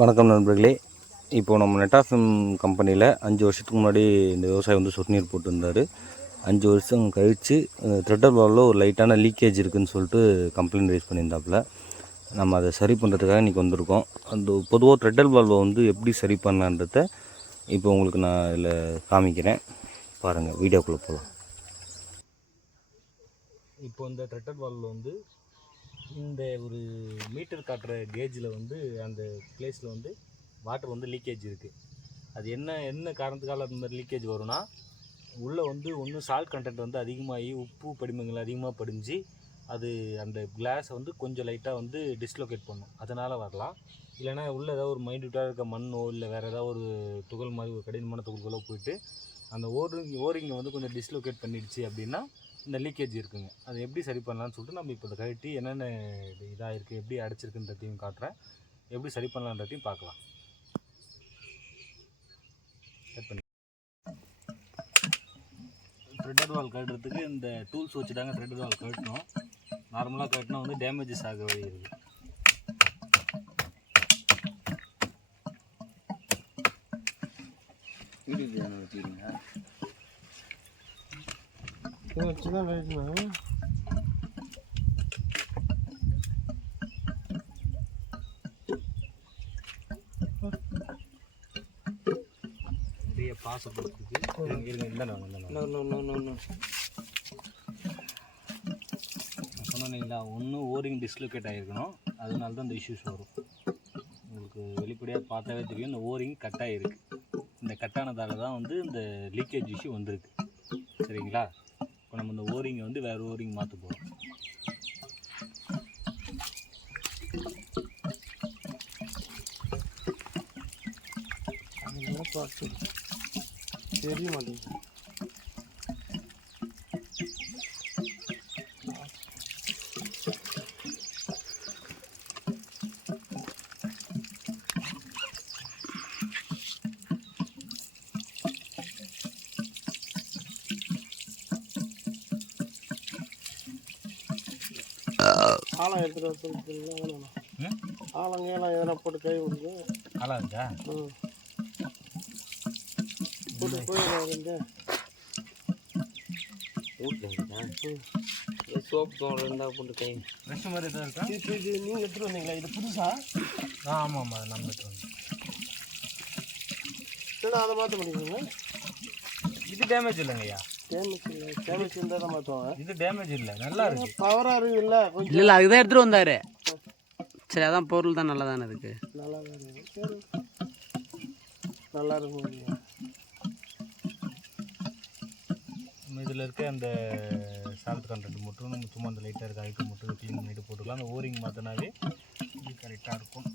வணக்கம் நண்பர்களே. இப்போ நம்ம நெட்டாஃபிம் கம்பெனியில் அஞ்சு வருஷத்துக்கு முன்னாடி இந்த விவசாயி வந்து சொட்டு நீர் போட்டிருந்தார். அஞ்சு வருஷம் கழித்து த்ரெட்டர் பாலில் ஒரு லைட்டான லீக்கேஜ் இருக்குதுன்னு சொல்லிட்டு கம்ப்ளைண்ட் ரைஸ் பண்ணியிருந்தாப்புல. நம்ம அதை சரி பண்ணுறதுக்காக இன்றைக்கி வந்திருக்கோம். அந்த பொதுவாக த்ரெட்டர் பால்வை வந்து எப்படி சரி பண்ணலான்றத இப்போ உங்களுக்கு நான் இதில் காமிக்கிறேன். பாருங்கள் வீடியோக்குள்ளே போகலாம் இப்போ இந்த த்ரெட்டர் பாலில் வந்து இந்த ஒரு மீட்டர் காட்டுற கேஜில் வந்து அந்த பிளேஸில் வந்து வாட்டர் வந்து லீக்கேஜ் இருக்குது அது என்ன என்ன காரணத்துக்காக அந்த மாதிரி லீக்கேஜ் வரும்னா உள்ளே வந்து ஒன்று சால்ட் கண்டென்ட் வந்து அதிகமாகி உப்பு படிமங்கள் அதிகமாக படிஞ்சு அது அந்த கிளாஸை வந்து கொஞ்சம் லைட்டாக வந்து டிஸ்லோகேட் பண்ணும். அதனால் வரலாம். இல்லைன்னா உள்ளே ஏதாவது ஒரு மைன்யூட்டாக இருக்க மண்ணோ இல்லை வேறு ஏதாவது ஒரு துகள் மாதிரி ஒரு கடினமான துகள்களோ போயிட்டு அந்த ஓரிங் ஓரிங்கை வந்து கொஞ்சம் டிஸ்லோகேட் பண்ணிடுச்சு அப்படின்னா இந்த லீக்கேஜ் இருக்குங்க. அதை எப்படி சரி பண்ணலாம்னு சொல்லிட்டு நம்ம இப்போ இதை கழட்டி என்னென்ன இது இதாக இருக்குது எப்படி அடைச்சிருக்குன்றதையும் காட்டுறேன். எப்படி சரி பண்ணலான்றதையும் பார்க்கலாம். கட் பண்ணி. த்ரெட்டட் வால் கட்டுறதுக்கு இந்த டூல்ஸ் வச்சு தாங்க த்ரெட்டட் வால் கட்டணும் நார்மலாக கட்டினா வந்து டேமேஜஸ் ஆக வழி இருக்குது வச்சு தான் கழிக்கணும் நிறைய பாசம் இருக்குது இருங்க இருங்க நோ நான் சொன்னீங்களா ஒன்று ஓரிங் டிஸ்லோகேட் ஆகிருக்கணும் அதனால தான் இந்த இஷ்யூஸ் வரும். உங்களுக்கு வெளிப்படையாக பார்த்தாவே தெரியும் இந்த ஓரிங் கட் ஆகிருக்கு இந்த கட்டானதால தான் வந்து இந்த லீக்கேஜ் இஷ்யூ வந்திருக்கு. சரிங்களா? இப்போ நம்ம இந்த ஓரிங்கை வந்து வேறு ஓரிங் மாற்ற போகிறோம் தெரிய மாட்டேங்குது. ஆழம் எடுத்துகிட்டு வர சொல்லிட்டீங்களா? வேணுமா ம்? ஆழங்கெல்லாம் எதனா போட்டு கை விடுங்க இருக்கா? ம் போட்டு போயிடுறாங்க சோப் தோணு இருந்தால் போட்டு கை. ஃப்ரெஷ் மாதிரி எதாவது இருக்கா? இது இது நீங்கள் எடுத்துகிட்டு வந்தீங்களா? இது புதுசா? ஆ ஆமாம் ஆமாம் நம்ம எடுத்து வந்தோம். சரி அதை மாற்ற முடியுங்க இது டேமேஜ் இல்லைங்கய்யா. டேமேஜ் டேமேஜ் இருந்தால் தான் மாற்றுவாங்க இது டேமேஜ் இல்லை நல்லா இருக்கு. பவராக இருக்கு இல்லை கொஞ்சம். இல்லை இல்லை அதுதான் எடுத்துகிட்டு வந்தார். சரி அதான் பொருள் தான் நல்லா தானே இருக்கு. நல்லா தான் இருக்கு. சரி. நல்லா இருக்கும் இதில் இருக்க அந்த சால்ட் கண்டென்ட் மட்டும் நம்ம சும்மா அந்த லைட்டாக இருக்க அழுக்கு மட்டும் க்ளீன் பண்ணிட்டு போட்டுக்கலாம். அந்த ஓரிங் மாற்றினாவே இது கரெக்டாக இருக்கும்.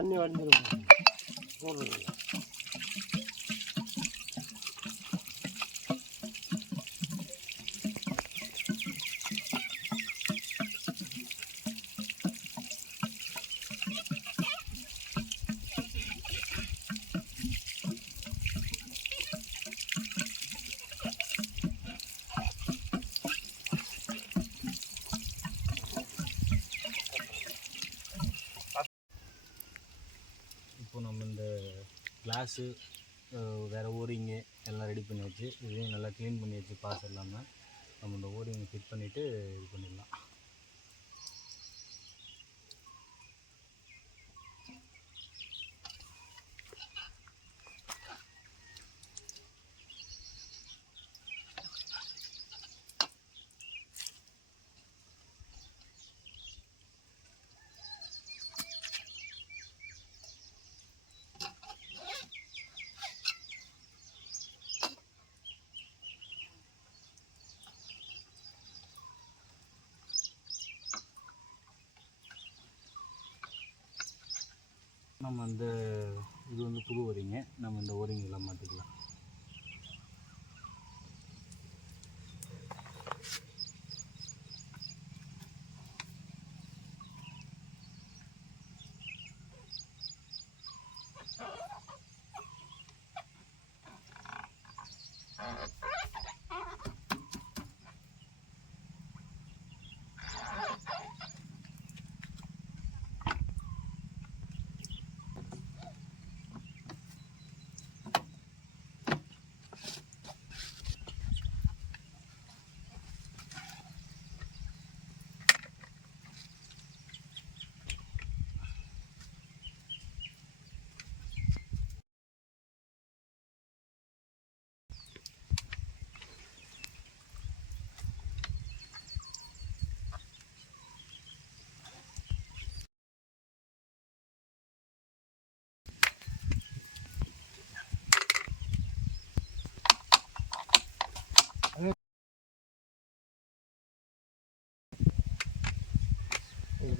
தண்ணி வடிஞ்சிடும் போடுறது இப்போ நம்ம இந்த கிளாஸு வேறு ஓரிங்கு எல்லாம் ரெடி பண்ணி வச்சு இதையும் நல்லா க்ளீன் பண்ணி வச்சு பாஸ் இல்லாமல் நம்ம இந்த ஓரிங்கை ஃபிட் பண்ணிவிட்டு இது பண்ணிடலாம். நம்ம இந்த இது வந்து புது ஓரிங்க. நம்ம இந்த ஓரிங் எல்லாம் மாற்றிக்கலாம் இது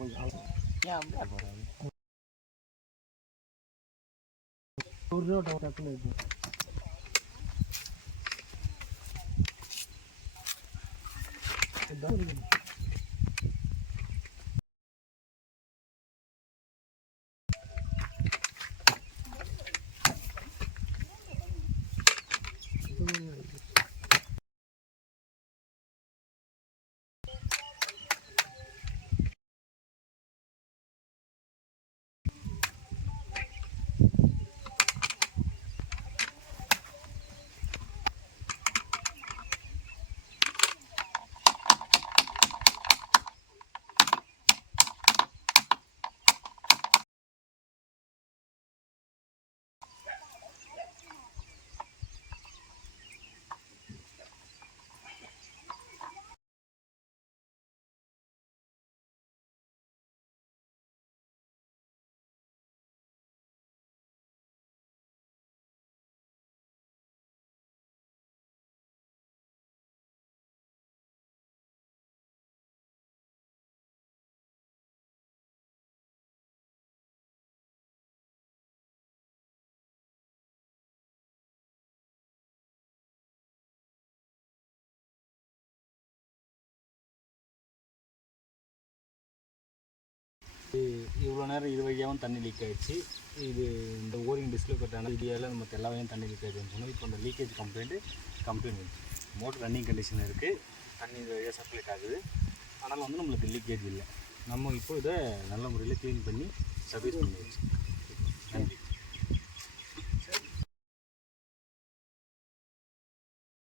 கொஞ்சம் ஆகும். ஒரு ரூபா டக்குன்னு இருக்கு இதான் இருக்குது. இவ்வளோ நேரம் இது வழியாகவும் தண்ணி லீக் ஆயிடுச்சு. இது இந்த ஓரிங் டிஸ்லோகேட் ஆன இடியால் நமக்கு எல்லா வகையும் தண்ணி லீக் ஆயிடுச்சுன்னு சொன்னோம். இப்போ இந்த leakage complaint complaint motor running கண்டிஷனில் இருக்குது தண்ணி இது வழியாக சப்ளைட் ஆகுது. ஆனால் வந்து நம்மளுக்கு லீக்கேஜ் இல்லை. நம்ம இப்போ இதை நல்ல முறையில் க்ளீன் பண்ணி சர்வீஸ் பண்ணிடுச்சு